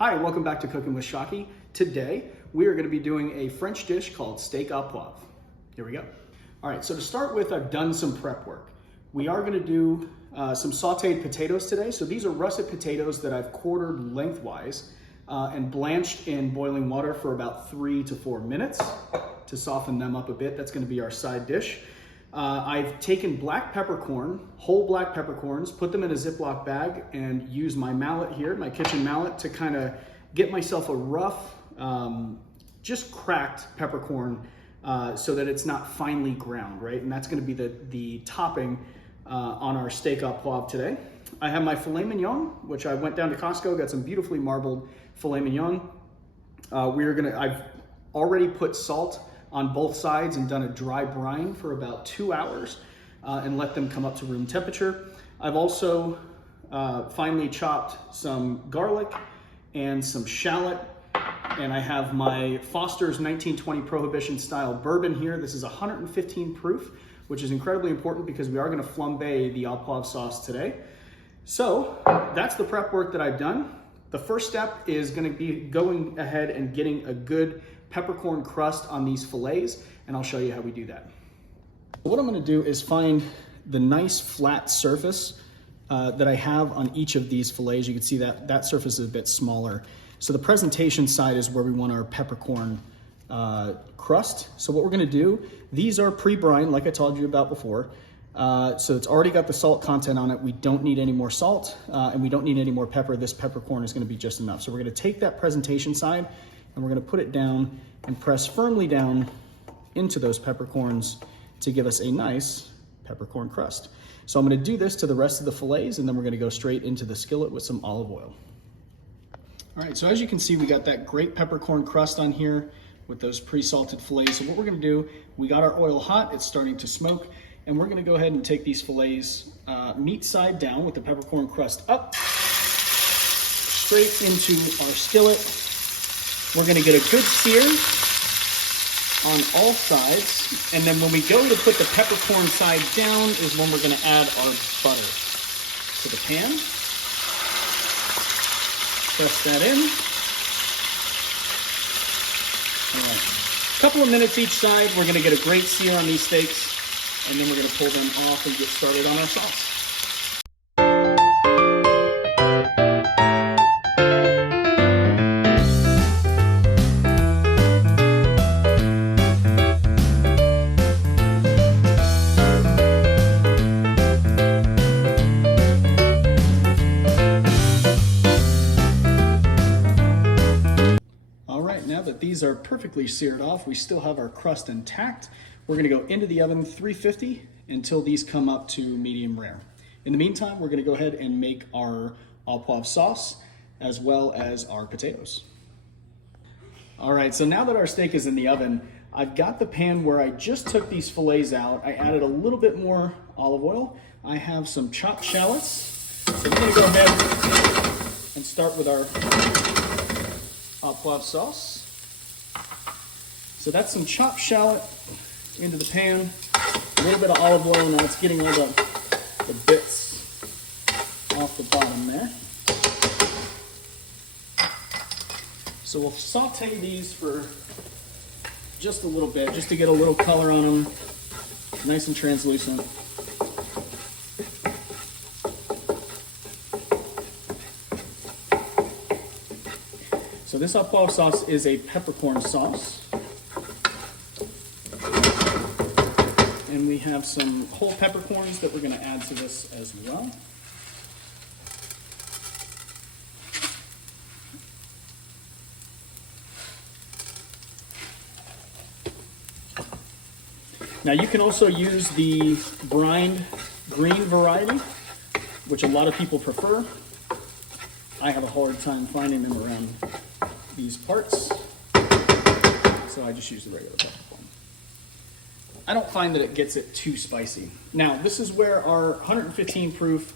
Hi, welcome back to Cooking with Shockey. Today, we are going to be doing a French dish called steak au poivre. Here we go. All right, so to start with, I've done some prep work. We are going to do some sauteed potatoes today. So these are russet potatoes that I've quartered lengthwise and blanched in boiling water for about 3 to 4 minutes to soften them up a bit. That's going to be our side dish. I've taken black peppercorn, whole black peppercorns, put them in a Ziploc bag and used my mallet here, my kitchen mallet, to kind of get myself a rough, just cracked peppercorn so that it's not finely ground, right? And that's going to be the topping on our steak au poivre today. I have my filet mignon, which I went down to Costco, got some beautifully marbled filet mignon. I've already put salt on both sides and done a dry brine for about 2 hours and let them come up to room temperature. I've also finely chopped some garlic and some shallot, and I have my Foster's 1920 Prohibition style bourbon here. This is 115 proof, which is incredibly important because we are going to flambe the au poivre sauce today. So that's the prep work that I've done. The first step is going to be going ahead and getting a good peppercorn crust on these fillets, and I'll show you how we do that. What I'm going to do is find the nice flat surface that I have on each of these fillets. You can see that surface is a bit smaller. So the presentation side is where we want our peppercorn crust. So what we're going to do, these are pre-brined like I told you about before. So it's already got the salt content on it. We don't need any more salt and we don't need any more pepper. This peppercorn is going to be just enough. So we're going to take that presentation side and we're going to put it down and press firmly down into those peppercorns to give us a nice peppercorn crust. So I'm going to do this to the rest of the fillets, and then we're going to go straight into the skillet with some olive oil. All right, so as you can see, we got that great peppercorn crust on here with those pre-salted fillets. So what we're going to do, we got our oil hot, it's starting to smoke, and we're going to go ahead and take these fillets meat side down with the peppercorn crust up, straight into our skillet. We're going to get a good sear on all sides, and then when we go to put the peppercorn side down is when we're going to add our butter to the pan. Press that in. All right. A couple of minutes each side, we're going to get a great sear on these steaks, and then we're going to pull them off and get started on our sauce. Now that these are perfectly seared off, we still have our crust intact. We're going to go into the oven 350 until these come up to medium rare. In the meantime, we're going to go ahead and make our au poivre sauce as well as our potatoes. All right, so now that our steak is in the oven, I've got the pan where I just took these fillets out. I added a little bit more olive oil. I have some chopped shallots. So we're going to go ahead and start with our au poivre sauce. So that's some chopped shallot into the pan, a little bit of olive oil. Now it's getting all the bits off the bottom there. So we'll saute these for just a little bit, just to get a little color on them, nice and translucent. So this au poivre sauce is a peppercorn sauce. And we have some whole peppercorns that we're going to add to this as well. Now you can also use the brined green variety, which a lot of people prefer. I have a hard time finding them around these parts, so I just use the regular peppercorn. I don't find that it gets it too spicy. Now, this is where our 115 proof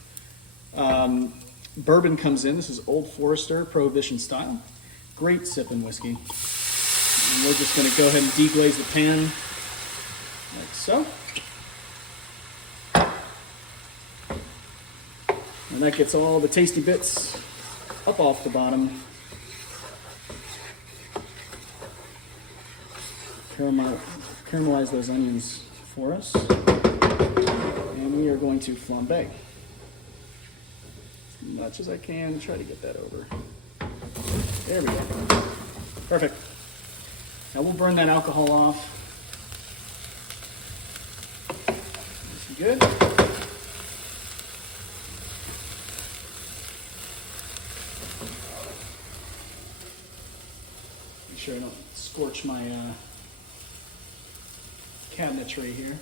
bourbon comes in. This is Old Forester Prohibition style. Great sipping whiskey. And we're just going to go ahead and deglaze the pan like so. And that gets all the tasty bits up off the bottom. caramelize those onions for us. And we are going to flambe. As much as I can, try to get that over. There we go. Perfect. Now we'll burn that alcohol off. This is good. Make sure I don't scorch my cabinetry here.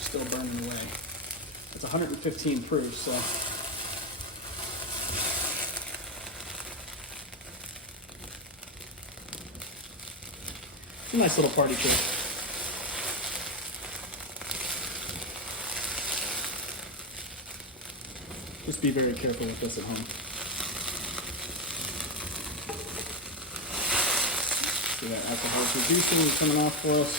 Still burning away. It's 115 proof, so. It's a nice little party trick. Just be very careful with this at home. See that alcohol is reducing and coming off for us.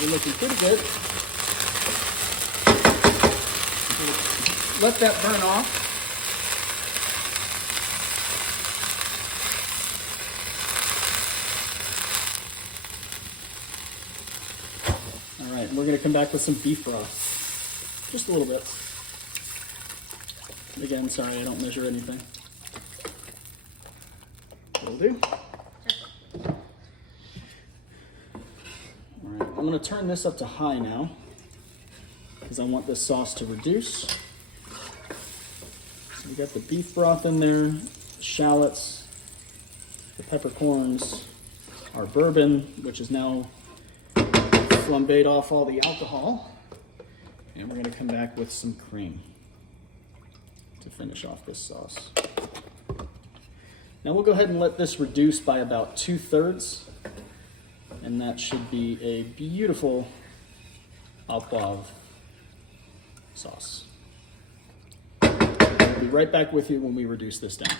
You're looking pretty good. Let that burn off. All right, we're gonna come back with some beef broth. Just a little bit. Again, sorry, I don't measure anything. Will do. I'm going to turn this up to high now because I want this sauce to reduce. So we got the beef broth in there, the shallots, the peppercorns, our bourbon, which is now flambéed off all the alcohol. And we're going to come back with some cream to finish off this sauce. Now we'll go ahead and let this reduce by about 2/3. And that should be a beautiful Au Poivre sauce. I'll be right back with you when we reduce this down.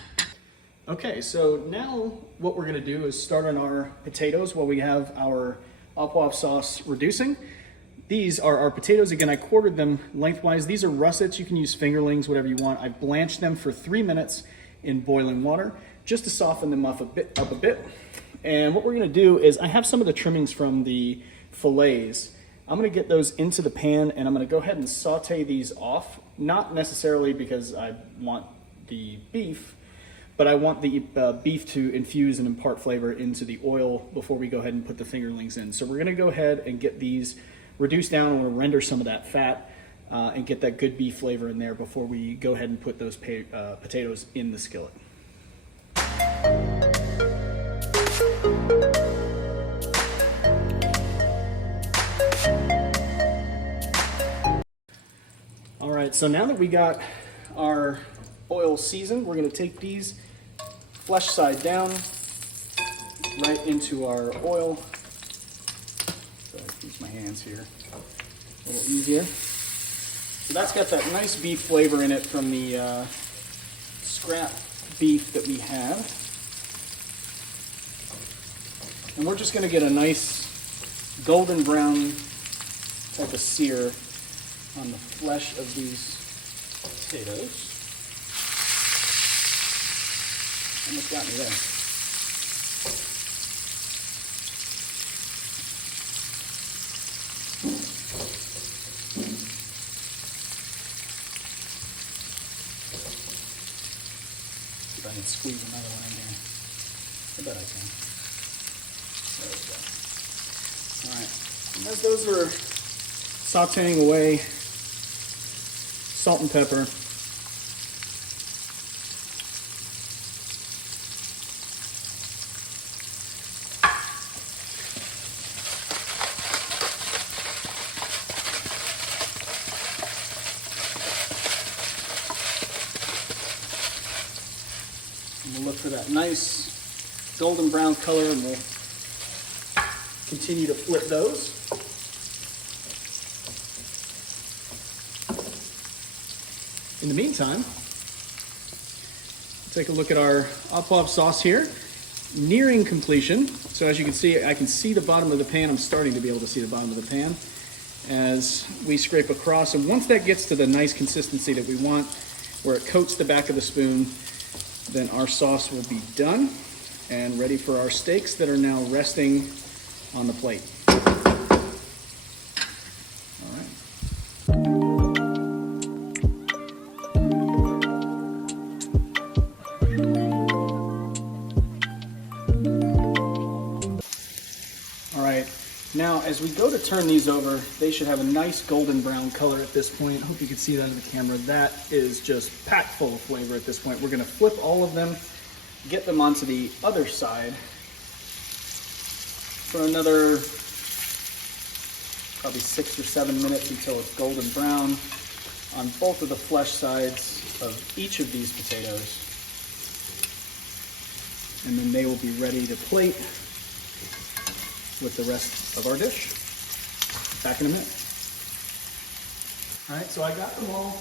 Okay, so now what we're gonna do is start on our potatoes while we have our Au Poivre sauce reducing. These are our potatoes. Again, I quartered them lengthwise. These are russets. You can use fingerlings, whatever you want. I've blanched them for 3 minutes in boiling water just to soften them up a bit. And what we're gonna do is I have some of the trimmings from the fillets. I'm gonna get those into the pan and I'm gonna go ahead and saute these off. Not necessarily because I want the beef, but I want the beef to infuse and impart flavor into the oil before we go ahead and put the fingerlings in. So we're gonna go ahead and get these reduced down and we'll render some of that fat and get that good beef flavor in there before we go ahead and put those potatoes in the skillet. All right, so now that we got our oil seasoned, we're gonna take these flesh side down right into our oil. So I use my hands here, a little easier. So that's got that nice beef flavor in it from the scrap beef that we have. And we're just gonna get a nice golden brown type of sear on the flesh of these potatoes. Almost got me there. See if I can squeeze another one in here. I bet I can. There we go. All right. And as those are sauteing away, salt and pepper. And we'll look for that nice golden brown color and we'll Continue to flip those. In the meantime, take a look at our Au Poivre sauce here. Nearing completion. So as you can see, I can see the bottom of the pan. I'm starting to be able to see the bottom of the pan as we scrape across. And once that gets to the nice consistency that we want, where it coats the back of the spoon, then our sauce will be done and ready for our steaks that are now resting on the plate. All right, now as we go to turn these over, they should have a nice golden brown color at this point. I hope you can see that in the camera. That is just packed full of flavor at this point. We're gonna flip all of them, get them onto the other side for another probably 6 or 7 minutes until it's golden brown on both of the flesh sides of each of these potatoes. And then they will be ready to plate with the rest of our dish. Back in a minute. All right, so I got them all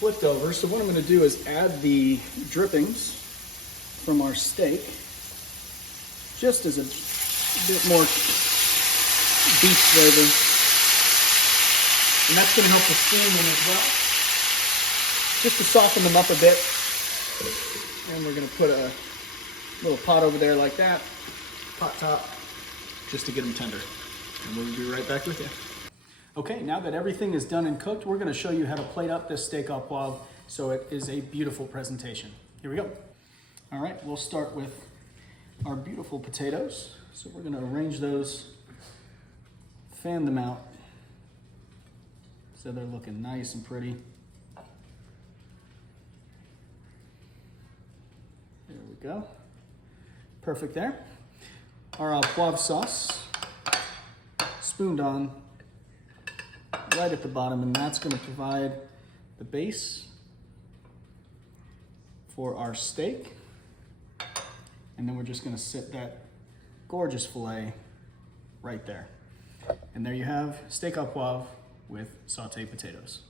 flipped over. So what I'm gonna do is add the drippings from our steak, just as a bit more beef flavor. And that's gonna help the steam in as well, just to soften them up a bit. And we're gonna put a little pot over there like that, pot top, just to get them tender. And we'll be right back with you. Okay, now that everything is done and cooked, we're gonna show you how to plate up this steak au poivre so it is a beautiful presentation. Here we go. All right, we'll start with our beautiful potatoes. So we're gonna arrange those, fan them out so they're looking nice and pretty. There we go. Perfect there. Our Au Poivre sauce, spooned on right at the bottom, and that's going to provide the base for our steak. And then we're just going to sit that gorgeous filet right there. And there you have steak au poivre with sauteed potatoes.